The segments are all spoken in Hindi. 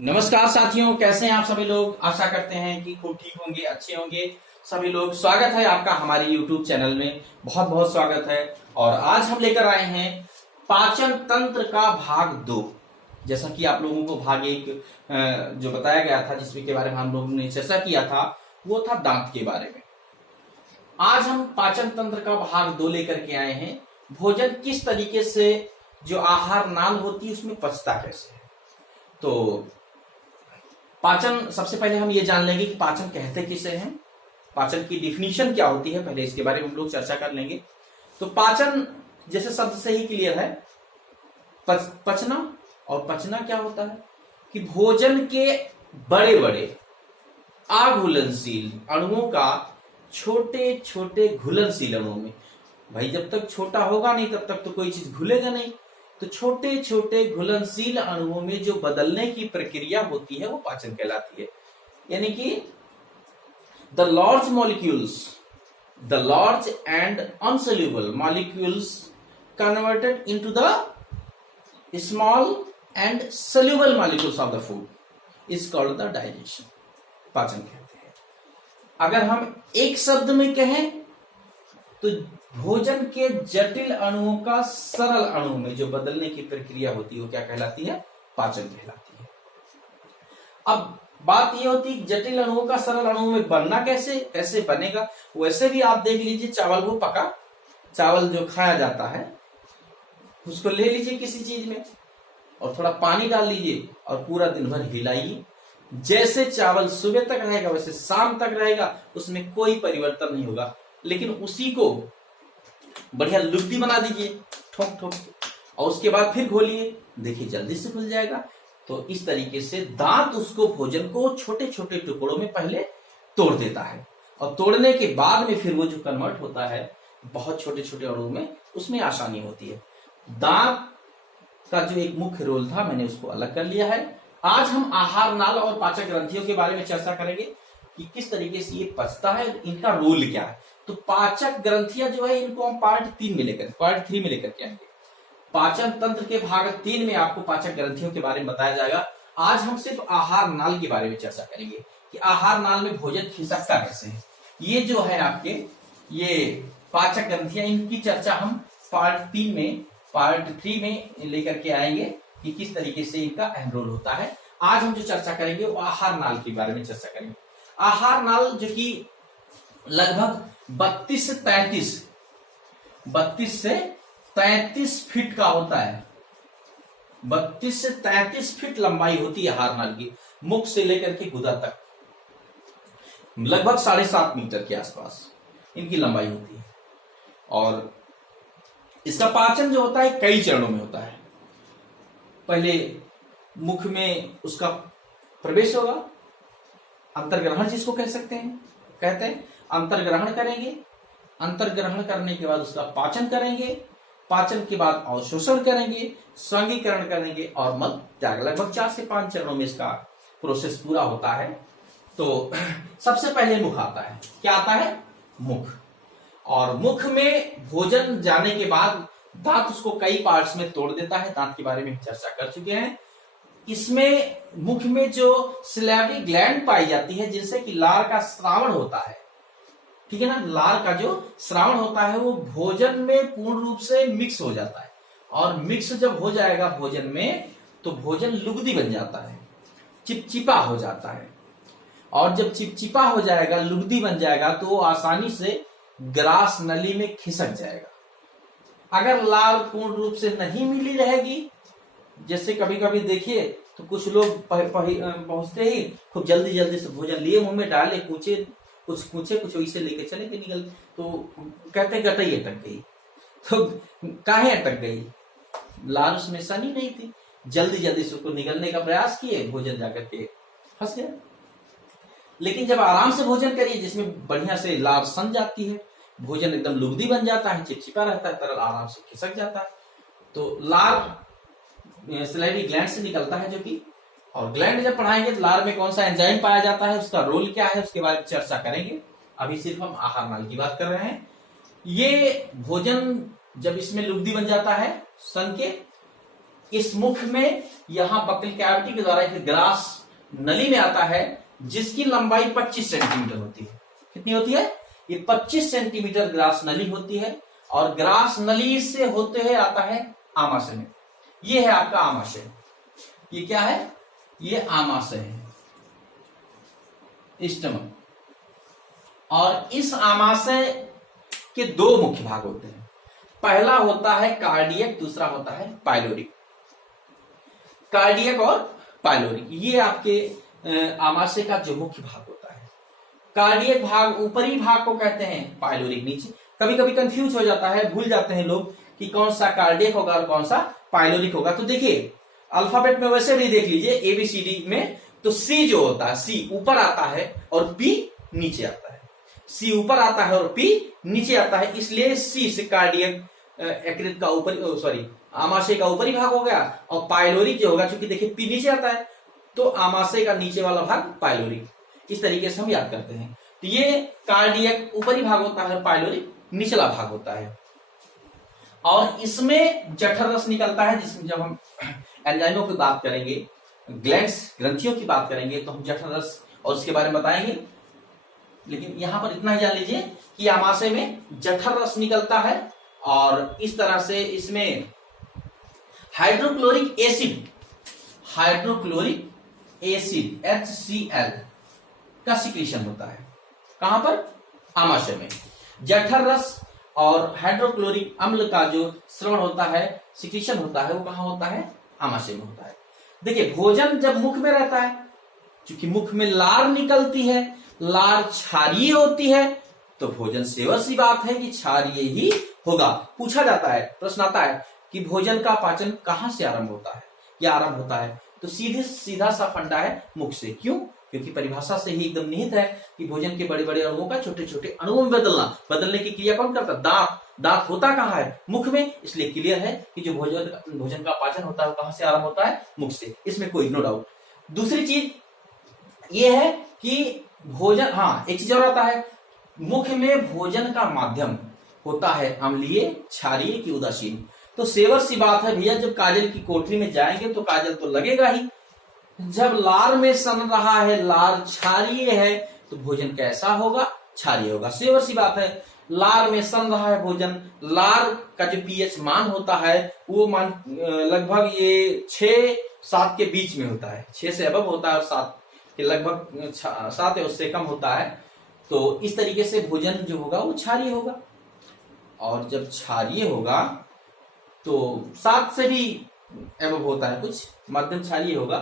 नमस्कार साथियों, कैसे हैं आप सभी लोग। आशा करते हैं कि खूब ठीक होंगे, अच्छे होंगे सभी लोग। स्वागत है आपका हमारे YouTube चैनल में, बहुत बहुत स्वागत है। और आज हम लेकर आए हैं पाचन तंत्र का भाग 2। जैसा कि आप लोगों को भाग 1 जो बताया गया था, जिसमें के बारे में हम लोगों ने चर्चा किया था, वो था दांत के बारे में। आज हम पाचन तंत्र का भाग 2 लेकर के आए हैं। भोजन किस तरीके से, जो आहार नाल होती है उसमें पचता कैसे है। तो पाचन, सबसे पहले हम ये जान लेंगे कि पाचन कहते किसे हैं, पाचन की डिफिनीशन क्या होती है, पहले इसके बारे में हम लोग चर्चा कर लेंगे। तो पाचन जैसे शब्द से ही क्लियर है, पचना। और पचना क्या होता है कि भोजन के बड़े बड़े अघुलनशील अणुओं का छोटे छोटे घुलनशील अणुओं में, भाई जब तक छोटा होगा नहीं तब तक तो कोई चीज घुलेगा नहीं, तो छोटे छोटे घुलनशील अणुओं में जो बदलने की प्रक्रिया होती है वो पाचन कहलाती है। यानी कि the large and अनसोल्यूबल molecules converted into the small and soluble molecules of the food is called the digestion, पाचन कहते हैं। अगर हम एक शब्द में कहें तो भोजन के जटिल अणुओं का सरल अणु में जो बदलने की प्रक्रिया होती है वो क्या कहलाती है, पाचन कहलाती है। अब बात ये होती है जटिल अणुओं का सरल अणु में बनना कैसे बनेगा। वैसे भी आप देख लीजिए, चावल वो पका चावल जो खाया जाता है उसको ले लीजिए किसी चीज में और थोड़ा पानी डाल लीजिए और पूरा दिन भर हिलाइए। जैसे चावल सुबह तक रहेगा वैसे शाम तक रहेगा, उसमें कोई परिवर्तन नहीं होगा। लेकिन उसी को बढ़िया लुगदी बना दीजिए ठोक ठोक और उसके बाद फिर घोलिए, देखिए जल्दी से खुल जाएगा। तो इस तरीके से दांत उसको, भोजन को छोटे छोटे टुकड़ों में पहले तोड़ देता है और तोड़ने के बाद में फिर वो जो कन्वर्ट होता है बहुत छोटे छोटे अणुओं में, उसमें आसानी होती है। दांत का जो एक मुख्य रोल था मैंने उसको अलग कर लिया है। आज हम आहार नाल और पाचक ग्रंथियों के बारे में चर्चा करेंगे कि किस तरीके से ये पचता है, इनका रोल क्या है। तो पाचक ग्रंथियां जो है इनको हम पार्ट 3 में लेकर के आएंगे। पाचन तंत्र के भाग 3 में आपको पाचक ग्रंथियों के बारे में बताया जाएगा। आज हम सिर्फ आहार नाल के बारे में चर्चा करेंगे कि आहार नाल में भोजन खिसकता कैसे है। ये जो है आपके ये पाचक ग्रंथियां, इनकी चर्चा हम पार्ट 3 में लेकर के आएंगे कि किस तरीके से इनका अहम रोल होता है। आज हम जो चर्चा करेंगे वो आहार नाल के बारे में चर्चा करेंगे। आहार नाल जो कि लगभग 32 से 33 फीट का होता है। 32 से 33 फीट लंबाई होती है आहार नाल की, मुख से लेकर के गुदा तक लगभग 7.5 मीटर के आसपास इनकी लंबाई होती है। और इसका पाचन जो होता है कई चरणों में होता है। पहले मुख में उसका प्रवेश होगा, अंतर्ग्रहण जिसको कहते हैं अंतर्ग्रहण करेंगे। अंतर्ग्रहण करने के बाद उसका पाचन करेंगे, पाचन के बाद अवशोषण करेंगे, स्वांगीकरण करेंगे और मल त्याग। लगभग 4 से 5 चरणों में इसका प्रोसेस पूरा होता है। तो सबसे पहले मुख आता है। क्या आता है? मुख। और मुख में भोजन जाने के बाद दांत उसको कई पार्ट्स में तोड़ देता है। दांत के बारे में चर्चा कर चुके हैं। इसमें मुख में जो सिलेवरी ग्लैंड पाई जाती है, जिनसे कि लार का श्रावण होता है, ठीक है ना। लार का जो श्रावण होता है वो भोजन में पूर्ण रूप से मिक्स हो जाता है। और मिक्स जब हो जाएगा भोजन में तो भोजन लुगदी बन जाता है, चिपचिपा हो जाता है। और जब चिपचिपा हो जाएगा, लुगदी बन जाएगा, तो वो आसानी से ग्रास नली में खिसक जाएगा। अगर लार पूर्ण रूप से नहीं मिली रहेगी, जैसे कभी कभी देखिए तो कुछ लोग पहुंचते ही खूब जल्दी जल्दी से भोजन लिए मुंह में डाले, कुछ वैसे लेके चले के निकल, तो कहते गटई अटक गई। तो काहे अटक गई? लार उसमें सनी नहीं थी, जल्दी जल्दी से उसको निकलने का प्रयास किए, भोजन जाकर के फंस गया। लेकिन जब आराम से भोजन करिए, जिसमें बढ़िया से लार सन जाती है, भोजन एकदम लुगदी बन जाता है, चिपचिपा रहता है, तरल आराम से खिसक जाता है। तो लार सिलेवरी ग्लैंड से निकलता है जो कि, और ग्लैंड जब पढ़ाएंगे तो लार में कौन सा एंजाइम पाया जाता है, उसका रोल क्या है, उसके बारे में चर्चा करेंगे। अभी सिर्फ हम आहार नाल की बात कर रहे हैं। ये भोजन जब इसमें लुगदी बन जाता है सन के, इस मुख में यहां बक्कल कैविटी के द्वारा एक ग्रास नली में आता है, जिसकी लंबाई 25 सेंटीमीटर होती है। कितनी होती है? ये 25 सेंटीमीटर ग्रास नली होती है, और ग्रास नली से होते हुए आता है आमाशय में। ये है आपका आमाशय। ये क्या है? ये आमाशय है, स्टमक। और इस आमाशय के दो मुख्य भाग होते हैं। पहला होता है कार्डियक, दूसरा होता है पाइलोरिक। कार्डियक और पाइलोरिक ये आपके आमाशय का जो मुख्य भाग होता है। कार्डियक भाग ऊपरी भाग को कहते हैं, पाइलोरिक नीचे। कभी कभी कंफ्यूज हो जाता है, भूल जाते हैं लोग कि कौन सा कार्डियक होगा और कौन सा पाइलोरिक होगा। तो देखिए अल्फाबेट में वैसे भी देख लीजिए, एबीसीडी में तो सी जो होता है, सी ऊपर आता है और पी नीचे आता है। सी ऊपर आता है और पी नीचे आता है, इसलिए सी से कार्डियक यकृत का ऊपरी, सॉरी आमाशय का ऊपरी भाग हो गया। और पाइलोरिक जो होगा, चूंकि देखिए पी नीचे आता है तो आमाशय का नीचे वाला भाग पाइलोरिक। इस तरीके से हम याद करते हैं। तो ये कार्डियक ऊपरी भाग होता है, पाइलोरिक निचला भाग होता है। और इसमें जठर रस निकलता है, जिसमें जब हम एंजाइमों की बात करेंगे, ग्लैंड्स ग्रंथियों की बात करेंगे, तो हम जठर रस और उसके बारे में बताएंगे। लेकिन यहां पर इतना ही जान लीजिए कि आमाशय में जठर रस निकलता है, और इस तरह से इसमें हाइड्रोक्लोरिक एसिड HCl का सिक्रीशन होता है। कहां पर? आमाशय में। जठर रस और हाइड्रोक्लोरिक अम्ल का जो स्रवण होता है, सिक्रीशन होता है, वो कहां होता है? आमाशय में होता है। देखिए भोजन जब मुख में रहता है, क्योंकि मुख में लार निकलती है, लार क्षारीय होती है, तो भोजन सेवन सी बात है कि क्षारीय ही होगा। पूछा जाता है, प्रश्न आता है कि भोजन का पाचन कहां से आरंभ होता है या आरंभ होता है, तो सीधा सा फंडा है मुख से। क्यों? क्योंकि परिभाषा से ही एकदम निहित है कि भोजन के बड़े बड़े अणुओं का छोटे छोटे अणुओं में बदलने की क्रिया कौन करता है? दांत होता कहां है? मुख में। इसलिए क्लियर है कि जो भोजन का पाचन होता है वो कहां से आरंभ होता है? मुख से। इसमें कोई नो डाउट। दूसरी चीज ये है कि भोजन, हाँ एक चीज और आता है, मुख में भोजन का माध्यम होता है अम्लीय, क्षारीय की उदासीन। तो सेवर सी बात है भैया, जब काजल की कोठरी में जाएंगे तो काजल तो लगेगा ही। जब लार में सन रहा है, लार क्षारीय है, तो भोजन कैसा होगा? क्षारीय होगा। सेवर सी बात है, लार में सन रहा है भोजन, लार का जो पीएच मान होता है वो मान लगभग ये 6-7 के बीच में होता है। 6 से अबव होता है और 7 के लगभग 7 या उससे कम होता है। तो इस तरीके से भोजन जो होगा वो क्षारीय होगा। और जब क्षारीय होगा तो 7 से भी एबव होता है, कुछ मध्यम क्षारीय होगा।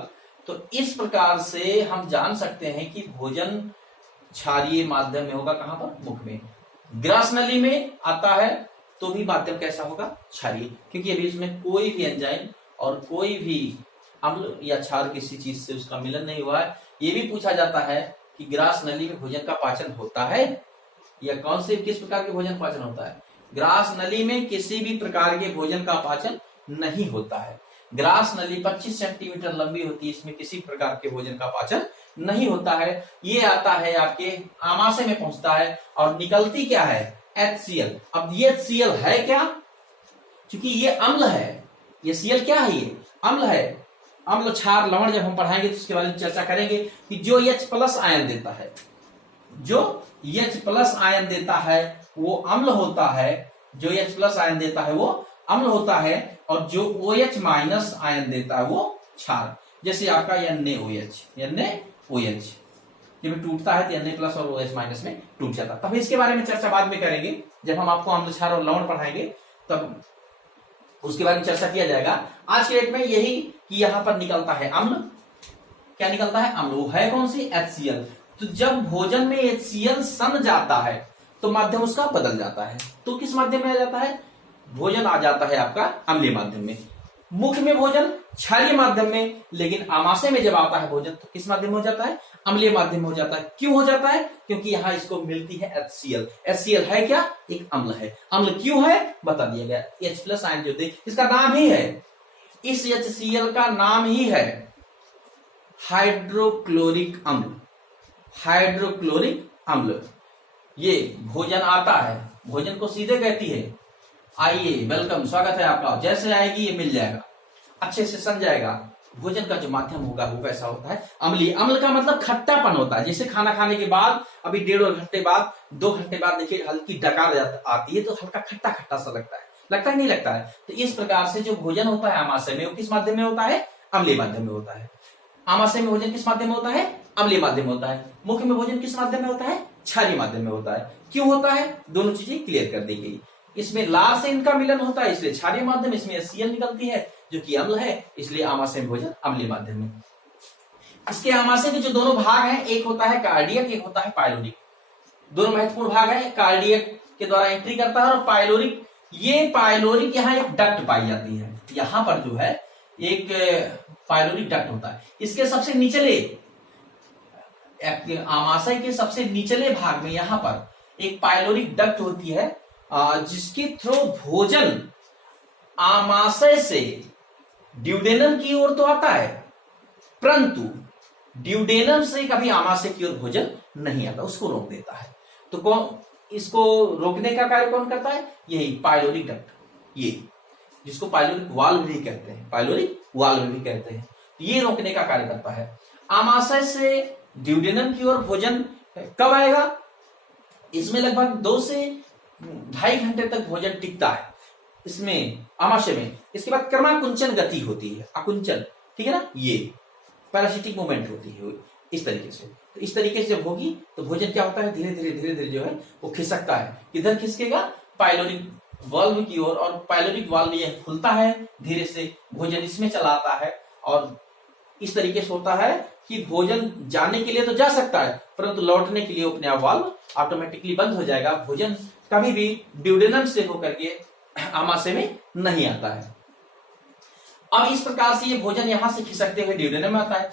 तो इस प्रकार से हम जान सकते हैं कि भोजन क्षारीय माध्यम में होगा। कहां पर? मुख में। ग्रास नली में आता है तो भी माध्यम कैसा होगा? क्षारीय, क्योंकि अभी इसमें कोई भी एंजाइम और कोई भी अम्ल या क्षार किसी चीज से उसका मिलन नहीं हुआ है। ये भी पूछा जाता है कि ग्रास नली में भोजन का पाचन होता है या कौन से किस प्रकार के भोजन पाचन होता है? ग्रास नली में किसी भी प्रकार के भोजन का पाचन नहीं होता है। ग्रास नली 25 सेंटीमीटर लंबी होती है, इसमें किसी प्रकार के भोजन का पाचन नहीं होता है। ये आता है आपके आमाशय में पहुंचता है और निकलती क्या है? HCl। अब ये HCl है क्या? क्योंकि ये अम्ल है। ये Cl क्या है? ये अम्ल है। अम्ल, क्षार, लवण जब हम पढ़ाएंगे तो उसके बारे में चर्चा करेंगे कि जो H+ आयन देता है, जो H+ आयन देता है वो अम्ल होता है। जो H+ आयन देता है वो अम्ल होता है, और जो OH- आयन देता है वो क्षार। जैसे आपका NaOH जब टूटता है तो Na+ और OH- में टूट जाता है। तब इसके बारे में चर्चा बाद में करेंगे, जब हम आपको अम्ल, क्षार और लवण पढ़ाएंगे तब उसके बारे में चर्चा किया जाएगा। आज के डेट में यही कि यहां पर निकलता है अम्ल। क्या निकलता है? अम्ल। वो है कौन सी? HCl। तो जब भोजन में HCl सन जाता है तो माध्यम उसका बदल जाता है। तो किस माध्यम में आ जाता है? भोजन आ जाता है आपका अम्लीय माध्यम में। मुख में भोजन क्षारीय माध्यम में, लेकिन आमाशय में जब आता है भोजन तो किस माध्यम में हो जाता है? अम्लीय माध्यम में हो जाता है। क्यों हो जाता है? क्योंकि यहां इसको मिलती है HCl। HCl है क्या? एक अम्ल है। अम्ल क्यों है? बता दिया गया। H+ आयन जो थे, इसका नाम ही है, इस HCl का नाम ही है हाइड्रोक्लोरिक अम्ल। हाइड्रोक्लोरिक अम्ल। ये भोजन आता है, भोजन को सीधे कहती है आइए, वेलकम, स्वागत है आपका, जैसे आएगी ये मिल जाएगा। अच्छे से समझ जाएगा। भोजन का जो माध्यम होगा वो कैसा होता है, अम्लीय। अम्ल का मतलब खट्टापन होता है। जैसे खाना खाने के बाद अभी 1.5 घंटे बाद, 2 घंटे बाद देखिए हल्की डकार आती है तो हल्का खट्टा खट्टा सा लगता है नहीं लगता है। तो इस प्रकार से जो भोजन होता है आमाशय में, वो किस माध्यम में होता है, अम्लीय माध्यम में होता है। आमाशय में भोजन किस माध्यम में होता है, अम्लीय माध्यम में होता है। मुख में भोजन किस माध्यम में होता है, क्षारीय माध्यम में होता है। क्यों होता है, दोनों चीजें क्लियर कर दी गई। इसमें लार से इनका मिलन होता है इसलिए क्षारीय माध्यम, इसमें HCl निकलती है जो कि अम्ल है, इसलिए आमाशय में भोजन अम्लीय माध्यम में। इसके आमाशय के जो दोनों भाग हैं, एक होता है कार्डियक, एक होता है पाइलोरिक। दोनों महत्वपूर्ण भाग हैं। कार्डियक के द्वारा एंट्री करता है और पाइलोरिक, ये पाइलोरिक यहाँ एक डक्ट पाई जाती है। यहां पर जो है एक पाइलोरिक डक्ट होता है। इसके सबसे निचले आमाशय के सबसे निचले भाग में यहां पर एक पाइलोरिक डक्ट होती है, जिसके थ्रू भोजन आमाशय से ड्यूडेनम की ओर तो आता है, परंतु ड्यूडेनम से कभी आमाशय की ओर भोजन नहीं आता, उसको रोक देता है। तो कौन इसको रोकने का कार्य कौन करता है, यही पाइलोरिक डक्ट, ये जिसको पाइलोरिक वाल्व भी कहते हैं, पाइलोरिक वाल्व भी कहते हैं। ये रोकने का कार्य करता है। आमाशय से ड्यूडेनम की ओर भोजन कब आएगा, इसमें लगभग 2 से 2.5 घंटे तक भोजन टिकता है इसमें, आमाशय में। इसके बाद क्रमाकुंचन गति होती है, अकुंचन, ठीक है ना, ये पैरासिटिक मूवमेंट होती है इस तरीके से। तो इस तरीके से जब होगी तो भोजन क्या होता है, धीरे धीरे जो है वो खिसकता है। किधर खिसकेगा, पाइलोरिक वाल्व की ओर, और पाइलोरिक वाल्व ये खुलता है धीरे से, भोजन इसमें चला आता है। और इस तरीके से होता है कि भोजन जाने के लिए तो जा सकता है, परंतु लौटने के लिए अपने आप वाल्व ऑटोमेटिकली बंद हो जाएगा। भोजन कभी भी ड्यूडेनम से होकर के आमाशय में नहीं आता है। अब इस प्रकार से ये भोजन यहां से खिसकते हुए ड्यूडेनम में आता है।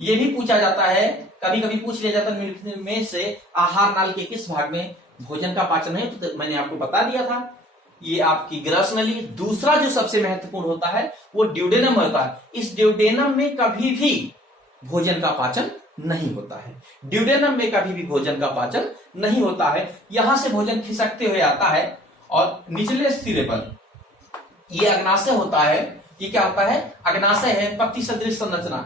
ये भी पूछा जाता है, कभी कभी पूछ लिया जाता है में से आहार नाल के किस भाग में भोजन का पाचन है, तो मैंने आपको बता दिया था, ये आपकी ग्रस नली। दूसरा जो सबसे महत्वपूर्ण होता है वो ड्यूडेनम होता है। इस ड्यूडेनम में कभी भी भोजन का पाचन नहीं होता है, ड्यूडेनम में कभी भी भोजन का पाचन नहीं होता है। यहां से भोजन खिसकते हुए आता है और निचले सिरे पर ये अग्नाशय होता है। ये क्या होता है, अग्नाशय है, पत्ती सदृश संरचना,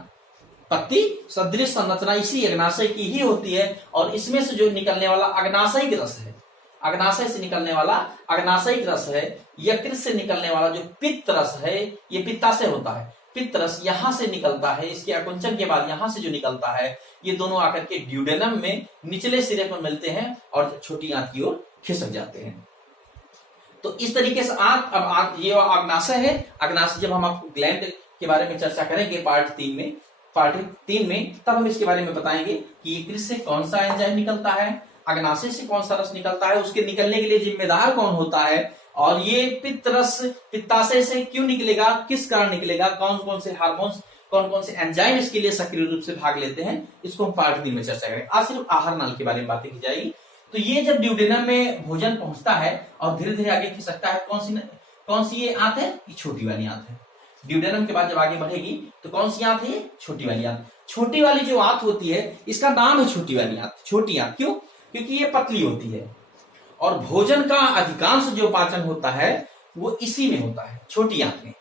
पत्ती सदृश संरचना इसी अग्नाशय की ही होती है। और इसमें से जो निकलने वाला अग्नाशयिक रस है, अग्नाशय से निकलने वाला अग्नाशयिक रस है, यकृत से निकलने वाला जो पित्त रस है, ये पित्ताशय होता है, पित्त रस यहां से निकलता है। इसके अकुंचन के बाद यहां से जो निकलता है, ये दोनों आकर के ड्यूडेनम में निचले सिरे पर मिलते हैं और छोटी आंत की ओर खिसक जाते हैं। तो इस तरीके से अब ये अग्नाशय है। अग्नाशय जब हम आपको ग्लैंड के बारे में चर्चा करेंगे पार्ट 3 में, तब हम इसके बारे में बताएंगे कि यकृत से कौन सा एंजाइम निकलता है, अग्नाशय से कौन सा रस निकलता है, उसके निकलने के लिए जिम्मेदार कौन होता है, और ये पित्त रस पित्ताशय से क्यों निकलेगा, किस कारण निकलेगा, कौन कौन से हार्मोन्स, कौन कौन से एंजाइम इसके लिए सक्रिय रूप से भाग लेते हैं, इसको हम पार्ट 3 में चर्चा करेंगे। आज सिर्फ आहार नाल के बारे में बातें की जाएगी। तो ये जब ड्यूडेनम में भोजन पहुंचता है और धीरे धीरे आगे खिसकता है, कौन सी ये आंत है, ये छोटी वाली आंत है। ड्यूडेनम के बाद जब आगे बढ़ेगी तो कौन सी आंत है, ये छोटी वाली आंत। छोटी वाली जो आंत होती है इसका नाम है छोटी वाली आंत, छोटी आंत। क्यों, क्योंकि ये पतली होती है और भोजन का अधिकांश जो पाचन होता है वो इसी में होता है, छोटी आंत में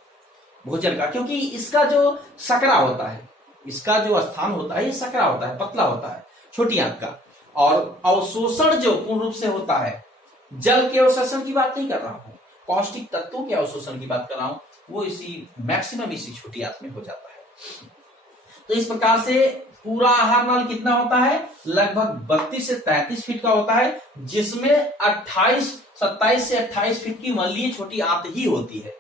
भोजन का। क्योंकि इसका जो सकरा होता है, इसका जो स्थान होता है, ये सकरा होता है, पतला होता है छोटी आंत का। और अवशोषण जो पूर्ण रूप से होता है, जल के अवशोषण की बात नहीं कर रहा हूं, पौष्टिक तत्वों के अवशोषण की बात कर रहा हूं, वो इसी मैक्सिमम इसी छोटी आंत में हो जाता है। तो इस प्रकार से पूरा आहार नाल कितना होता है, लगभग 32 से 33 फीट का होता है, जिसमें 27 से 28 फीट की मल्लीय छोटी आंत ही होती है,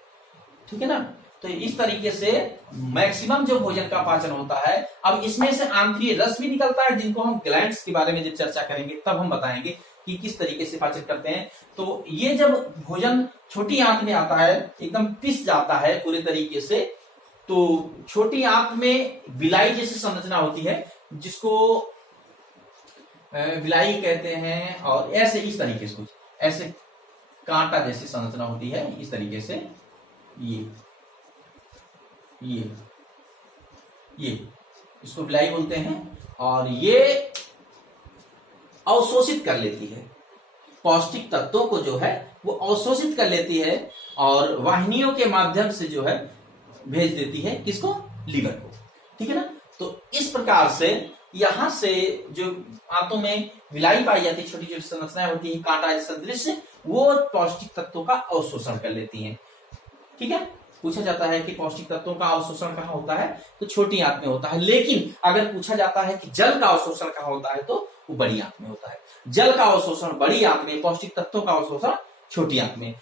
ठीक है ना। तो इस तरीके से मैक्सिमम जो भोजन का पाचन होता है। अब इसमें से आंतरीय रस भी निकलता है, जिनको हम ग्लैंड्स के बारे में जब चर्चा करेंगे तब हम बताएंगे कि किस तरीके से पाचन करते हैं। तो ये जब भोजन छोटी आंत में आता है, एकदम पिस जाता है पूरे तरीके से, तो छोटी आंत में विलाई जैसी संरचना होती है, जिसको विलाई कहते हैं, और ऐसे इस तरीके से कुछ ऐसे कांटा जैसी संरचना होती है, इस तरीके से ये इसको विलाई बोलते हैं। और ये अवशोषित कर लेती है पौष्टिक तत्वों को, जो है वो अवशोषित कर लेती है और वाहिनियों के माध्यम से जो है भेज देती है किसको, लीवर को, ठीक है ना। तो इस प्रकार से यहां से जो आंतों में विलाई पाई जाती है, छोटी छोटी संरचनाएं होती है कांटा सदृश, वो पौष्टिक तत्वों का अवशोषण कर लेती हैं, ठीक है। पूछा जाता है कि पौष्टिक तत्वों का अवशोषण कहाँ होता है, तो छोटी आंत में होता है। लेकिन अगर पूछा जाता है कि जल का अवशोषण कहाँ होता है, तो वो बड़ी आंत में होता है। जल का अवशोषण बड़ी आंत में, पौष्टिक तत्वों का अवशोषण छोटी आंत में।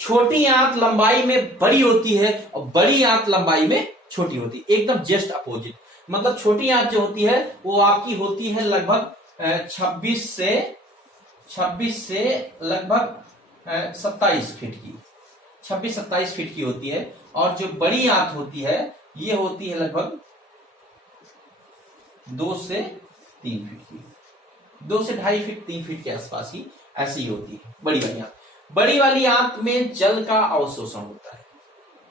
छोटी आंत लंबाई में बड़ी होती है और बड़ी आंत लंबाई में छोटी होती है, एकदम जस्ट अपोजिट। मतलब छोटी आंत जो होती है वो आपकी होती है लगभग 26 से लगभग 27 फीट की, 26-27 फीट की होती है। और जो बड़ी आंत होती है ये होती है लगभग 2 से 3 फीट की, 2 से 2.5 फीट 3 फीट के आसपास ही ऐसी होती है बड़ी वाली आंत। बड़ी वाली आंत में जल का अवशोषण होता है,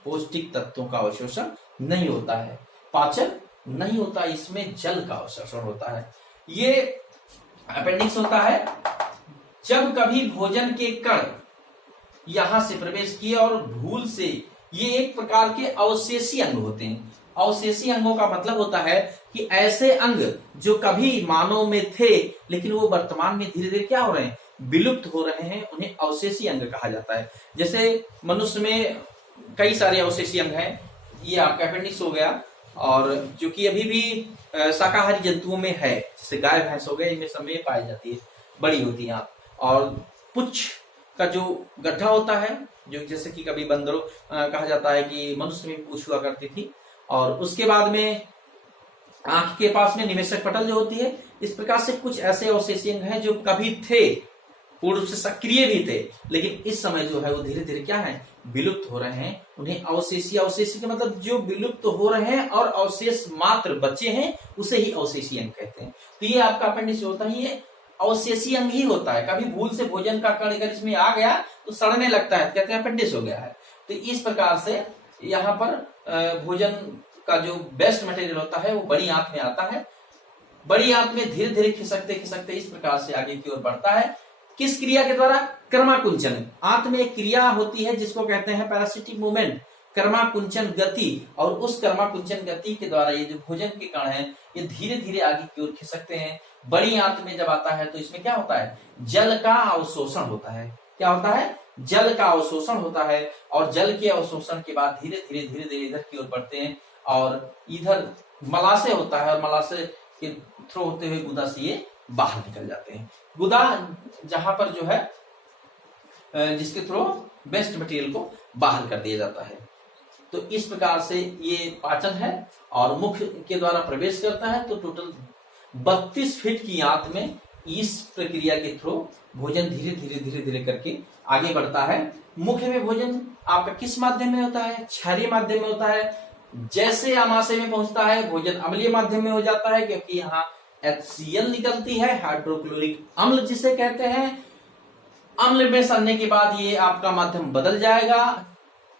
पौष्टिक तत्वों का अवशोषण नहीं होता है, पाचन नहीं होता, इसमें जल का अवशोषण होता है। ये अपेंडिक्स होता है जब कभी भोजन के कण यहां से प्रवेश किए और भूल से, ये एक प्रकार के अवशेषी अंग होते हैं। अवशेषी अंगों का मतलब होता है कि ऐसे अंग जो कभी मानव में थे लेकिन वो वर्तमान में धीरे धीरे क्या हो रहे हैं, विलुप्त हो रहे हैं, उन्हें अवशेषी अंग कहा जाता है। जैसे मनुष्य में कई सारे अवशेषी अंग हैं, ये आपका अपेंडिक्स हो गया, और जो कि अभी भी शाकाहारी जंतुओं में है, जैसे गाय भैंस हो गए, इनमें सब में पाई जाती है, बड़ी होती है। और पुच्छ का जो गड्ढा होता है, जो जैसे कि कभी बंदरों कहा जाता है कि मनुष्य में पूंछ हुआ करती थी, और उसके बाद में आंख के पास में निवेशक पटल जो होती है। इस प्रकार से कुछ ऐसे अवशेषी अंग हैं जो कभी थे, पूर्व से सक्रिय भी थे, लेकिन इस समय जो है वो धीरे धीरे क्या है, विलुप्त हो रहे हैं। उन्हें अवशेषी, अवशेषी का मतलब जो विलुप्त हो रहे हैं और अवशेष मात्र बचे हैं उसे ही अवशेषी अंग कहते हैं। तो ये आपका अपेंडिक्स होता है, ये अवशेषी अंग ही होता है। कभी भूल से भोजन का कण अगर इसमें आ गया तो सड़ने लगता है, कहते हैं अपेंडिक्स हो गया है। तो इस प्रकार से यहाँ पर भोजन का जो बेस्ट मटेरियल होता है वो बड़ी आंत में आता है। बड़ी आंत में धीरे धीरे खिसकते खिसकते इस प्रकार से आगे की ओर बढ़ता है। किस क्रिया के द्वारा, क्रमाकुंचन। आंत में एक क्रिया होती है जिसको कहते हैं पैरासिटिक मूवमेंट, कर्माकुंचन गति, और उस कर्माकुंचन गति के द्वारा ये जो भोजन के कण हैं ये धीरे धीरे आगे की ओर खिसकते हैं। बड़ी आंत में जब आता है तो इसमें क्या होता है, जल का अवशोषण होता है। क्या होता है, जल का अवशोषण होता है, और जल के अवशोषण के बाद धीरे धीरे धीरे धीरे इधर की ओर बढ़ते हैं, और इधर मलाशय होता है, और मलाशय के थ्रू होते हुए गुदा से ये बाहर निकल जाते हैं। गुदा जहां पर जो है जिसके थ्रू वेस्ट मटेरियल को बाहर कर दिया जाता है। तो इस प्रकार से ये पाचन है, और मुख के द्वारा प्रवेश करता है। तो टोटल 32 फीट की आंत में इस प्रक्रिया के थ्रू भोजन धीरे धीरे धीरे धीरे करके आगे बढ़ता है। मुख में भोजन आपका किस माध्यम में होता है, क्षारीय माध्यम में होता है। जैसे आमाशय में पहुंचता है भोजन अम्लीय माध्यम में हो जाता है, क्योंकि यहाँ HCl निकलती है, हाइड्रोक्लोरिक अम्ल जिसे कहते हैं। अम्ल में सड़ने के बाद ये आपका माध्यम बदल जाएगा,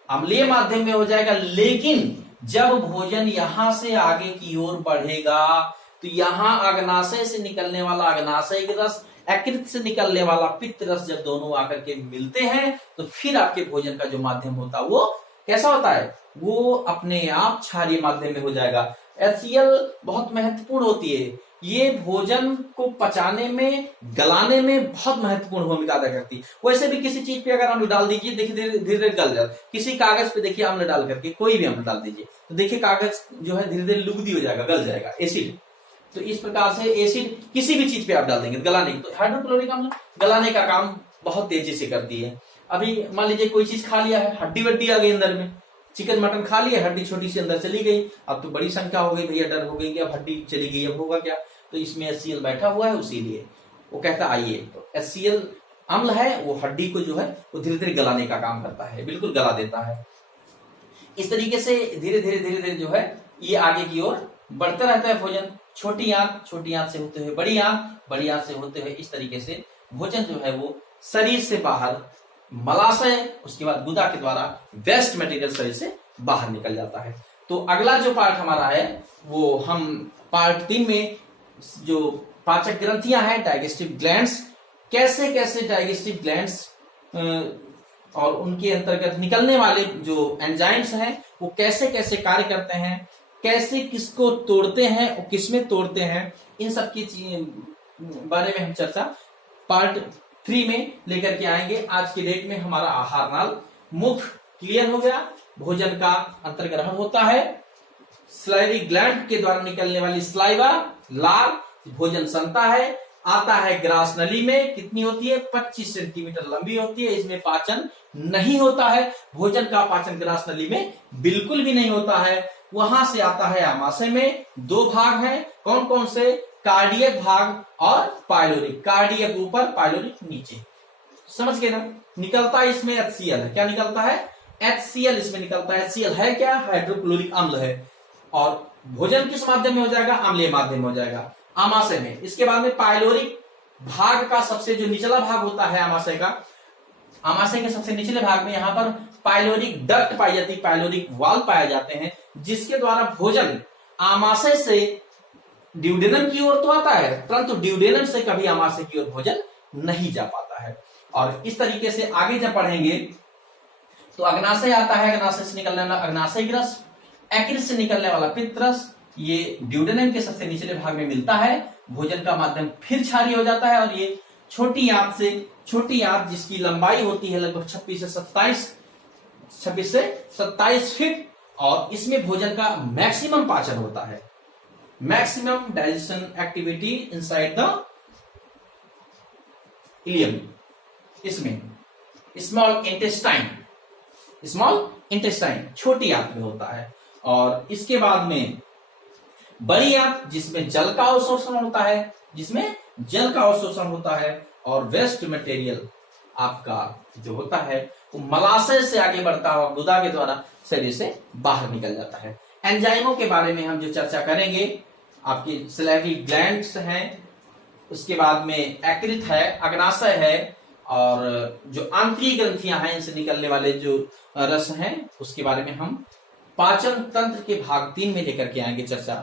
अम्लीय माध्यम में हो जाएगा। लेकिन जब भोजन यहां से आगे की ओर बढ़ेगा तो यहां अग्नाशय से निकलने वाला अग्नाशय के रस, यकृत से निकलने वाला पित्त रस, जब दोनों आकर के मिलते हैं तो फिर आपके भोजन का जो माध्यम होता है वो कैसा होता है, वो अपने आप क्षारीय माध्यम में हो जाएगा। HCl बहुत महत्वपूर्ण होती है, ये भोजन को पचाने में, गलाने में बहुत महत्वपूर्ण भूमिका अदा करती है। वैसे भी किसी चीज पे अगर अम्ल डाल दीजिए, देखिए धीरे धीरे गल जाए। किसी कागज पे देखिए अम्ल डाल करके, कोई भी अम्ल डाल दीजिए तो देखिए कागज जो है धीरे धीरे लुगदी हो जाएगा, गल जाएगा, एसिड। तो इस प्रकार से एसिड किसी भी चीज पे आप डाल देंगे गलाने, तो हाइड्रोक्लोरिक अम्ल गलाने का काम बहुत तेजी से करती है। अभी मान लीजिए कोई चीज खा लिया है, हड्डी वड्डी आ गई अंदर में, चिकन मटन खा लिया, हड्डी छोटी सी अंदर चली गई, अब तो बड़ी संख्या हो गई भैया, डर हो गई कि अब हड्डी चली गई, अब होगा क्या। तो इसमें HCl बैठा हुआ है, उसीलिए वो कहता आइए। तो HCl अम्ल है, वो हड्डी को जो है वो धीरे धीरे गलाने का काम करता है, बिल्कुल गला देता है। इस तरीके से धीरे धीरे धीरे धीरे जो है ये आगे की ओर बढ़ता रहता है भोजन। छोटी आंत से होते हुए बड़ी आंत से होते हुए इस तरीके से भोजन जो है वो शरीर से बाहर मलाशय, उसके बाद गुदा के द्वारा वेस्ट मटेरियल शरीर से बाहर निकल जाता है। तो अगला जो पार्ट हमारा है वो हम पार्ट 3 में जो पाचक ग्रंथियां हैं, डाइजेस्टिव ग्लैंड्स, कैसे कैसे डाइजेस्टिव ग्लैंड्स और उनके अंतर्गत निकलने वाले जो एंजाइम्स हैं वो कैसे कैसे कार्य करते हैं, कैसे किसको तोड़ते हैं और किसमें तोड़ते हैं, इन सब की बारे में हम चर्चा पार्ट 3 में लेकर के आएंगे। आज की डेट में हमारा आहार नाल मुख क्लियर हो गया, भोजन का अंतर्ग्रहण होता है, स्लाइवरी ग्लैंड के द्वारा निकलने वाली स्लाइवा लार भोजन सनता है, आता है ग्रास नली में, कितनी होती है 25 सेंटीमीटर लंबी होती है, इसमें पाचन नहीं होता है, भोजन का पाचन ग्रास नली में बिल्कुल भी नहीं होता है। वहां से आता है आमाशय में, 2 भाग हैं, कौन कौन से, कार्डियक भाग और पाइलोरिक, कार्डियक ऊपर पाइलोरिक नीचे, समझ गए ना। निकलता है इसमें HCl है, क्या निकलता है HCl इसमें निकलता है। HCl है क्या, हाइड्रोक्लोरिक अम्ल है। और भोजन किस माध्यम में हो जाएगा, अम्लीय माध्यम में हो जाएगा, आमाशय में। इसके बाद में पाइलोरिक भाग का सबसे जो निचला भाग होता है आमाशय का, आमाशय के सबसे निचले भाग में यहाँ पर पाइलोरिक डक्ट पाई जाती है, पाइलोरिक वाल्व पाए जाते हैं, जिसके द्वारा भोजन आमाशय से ड्यूडेनम की ओर तो आता है, परंतु ड्यूडेनम से कभी आमाशय की ओर भोजन नहीं जा पाता है। और इस तरीके से आगे जब पढ़ेंगे तो अग्नाशय आता है, अग्नाशय से निकलने वाला अग्नाशय ग्रस, यकृत से निकलने वाला पित्तरस, ये ड्यूडेनम के सबसे निचले भाग में मिलता है, भोजन का माध्यम फिर क्षारीय हो जाता है। और ये छोटी आंत जिसकी लंबाई होती है लगभग 26 से 27 फीट, और इसमें भोजन का मैक्सिमम पाचन होता है, maximum digestion activity inside the ilium. इसमें स्मॉल इंटेस्टाइन छोटी आंत में होता है। और इसके बाद में बड़ी आंत जिसमें जल का अवशोषण होता है, और वेस्ट मटेरियल आपका जो होता है वो मलाशय से आगे बढ़ता हुआ गुदा के द्वारा शरीर से बाहर निकल जाता है। एंजाइमों के बारे में हम जो चर्चा करेंगे, आपकी सैलिवरी ग्लैंड्स हैं, उसके बाद में यकृत है, अग्नाशय है, और जो आंतरिक ग्रंथियां हैं इनसे निकलने वाले जो रस हैं उसके बारे में हम पाचन तंत्र के भाग 3 में लेकर के आएंगे चर्चा।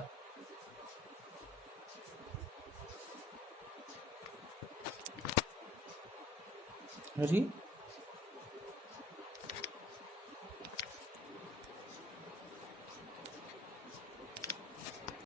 अरे